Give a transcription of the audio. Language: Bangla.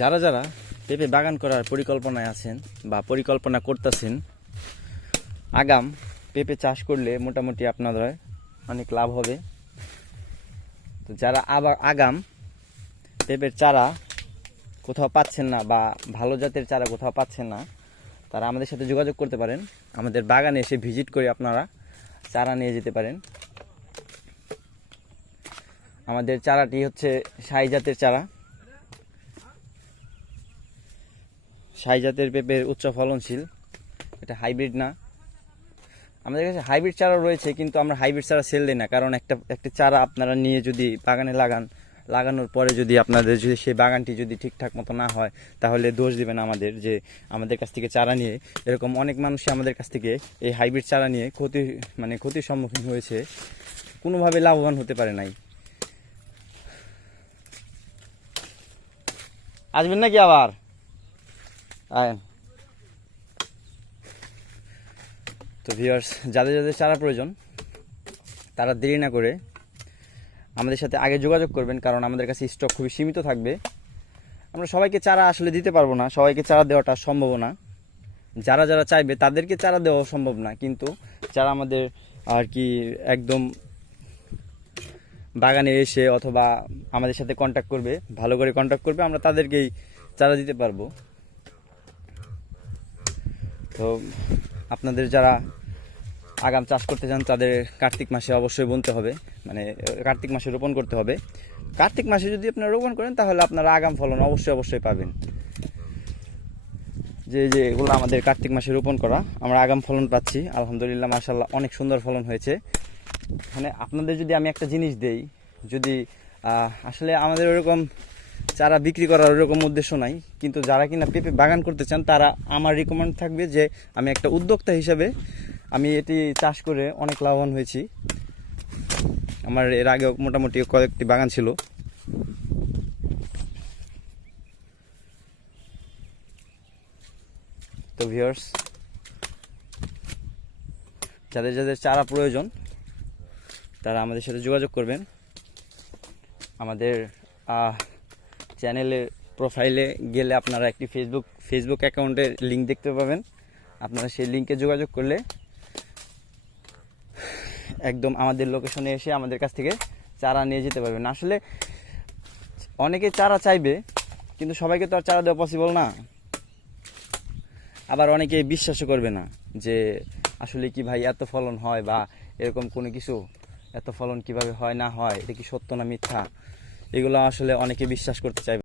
যারা যারা পেঁপে বাগান করার পরিকল্পনায় আছেন বা পরিকল্পনা করতেছেন, আগাম পেঁপে চাষ করলে মোটামুটি আপনাদের অনেক লাভ হবে। তো যারা আবার আগাম পেঁপের চারা কোথাও পাচ্ছেন না বা ভালো জাতের চারা কোথাও পাচ্ছেন না, তারা আমাদের সাথে যোগাযোগ করতে পারেন। আমাদের বাগানে এসে ভিজিট করে আপনারা চারা নিয়ে যেতে পারেন। আমাদের চারাটি হচ্ছে শাহী জাতের চারা। শাহী জাতের পেঁপের উচ্চ ফলনশীল, এটা হাইব্রিড না। আমাদের কাছে হাইব্রিড চারা রয়েছে, কিন্তু আমরা হাইব্রিড চারা সেল দিই না। কারণ একটা চারা আপনারা নিয়ে যদি বাগানে লাগানোর পরে যদি আপনাদের যদি সেই বাগানটি যদি ঠিকঠাক মতো না হয়, তাহলে দোষ দিবেন আমাদের, যে আমাদের কাছ থেকে চারা নিয়ে। এরকম অনেক মানুষই আমাদের কাছ থেকে এই হাইব্রিড চারা নিয়ে ক্ষতির সম্মুখীন হয়েছে, কোনোভাবে লাভবান হতে পারে নাই। আসবেন নাকি আবার? আয়েন। তো ভিউয়ার্স, যাদের যাদের চারা প্রয়োজন তারা দেরি না করে আমাদের সাথে আগে যোগাযোগ করবেন, কারণ আমাদের কাছে স্টক খুবই সীমিত থাকবে। আমরা সবাইকে চারা আসলে দিতে পারবো না, সবাইকে চারা দেওয়াটা সম্ভব না। যারা যারা চাইবে তাদেরকে চারা দেওয়া সম্ভব না, কিন্তু যারা আমাদের আর কি একদম বাগানে এসে অথবা আমাদের সাথে কন্ট্যাক্ট করবে, ভালো করে কন্ট্যাক্ট করবে, আমরা তাদেরকেই চারা দিতে পারবো। তো আপনাদের যারা আগাম চাষ করতে চান তাদের কার্তিক মাসে অবশ্যই বুনতে হবে, মানে কার্তিক মাসে রোপণ করতে হবে। কার্তিক মাসে যদি আপনারা রোপণ করেন তাহলে আপনারা আগাম ফলন অবশ্যই পাবেন। যে এগুলো আমাদের কার্তিক মাসে রোপণ করা, আমরা আগাম ফলন পাচ্ছি আলহামদুলিল্লাহ, মাশাআল্লাহ, অনেক সুন্দর ফলন হয়েছে। মানে আপনাদের যদি আমি একটা জিনিস দেই, যদি আসলে আমাদের ওরকম চারা বিক্রি করার ওরকম উদ্দেশ্য নাই, কিন্তু যারা কিনা পেঁপে বাগান করতে চান তারা আমার রিকমেন্ড থাকবে যে আমি একটা উদ্যোক্তা হিসাবে আমি এটি চাষ করে অনেক লাভবান হয়েছি। আমার এর আগে মোটামুটি কয়েকটি বাগান ছিল। তো ভিউয়ার্স, যাদের যাদের চারা প্রয়োজন তারা আমাদের সাথে যোগাযোগ করবেন। আমাদের চ্যানেলের প্রোফাইলে গেলে আপনারা একটি ফেসবুক অ্যাকাউন্টের লিঙ্ক দেখতে পাবেন। আপনারা সেই লিঙ্কে যোগাযোগ করলে একদম আমাদের লোকেশনে এসে আমাদের কাছ থেকে চারা নিয়ে যেতে পারবেন। আসলে অনেকে চারা চাইবে, কিন্তু সবাইকে তো আর চারা দেওয়া পসিবল না। আবার অনেকে বিশ্বাসও করবে না যে আসলে কি ভাই এত ফলন হয় বা এরকম কোনো কিছু, এত ফলন কিভাবে হয় না হয়, এটা কি সত্য না মিথ্যা, এগুলো আসলে অনেকে বিশ্বাস করতে চাইবে।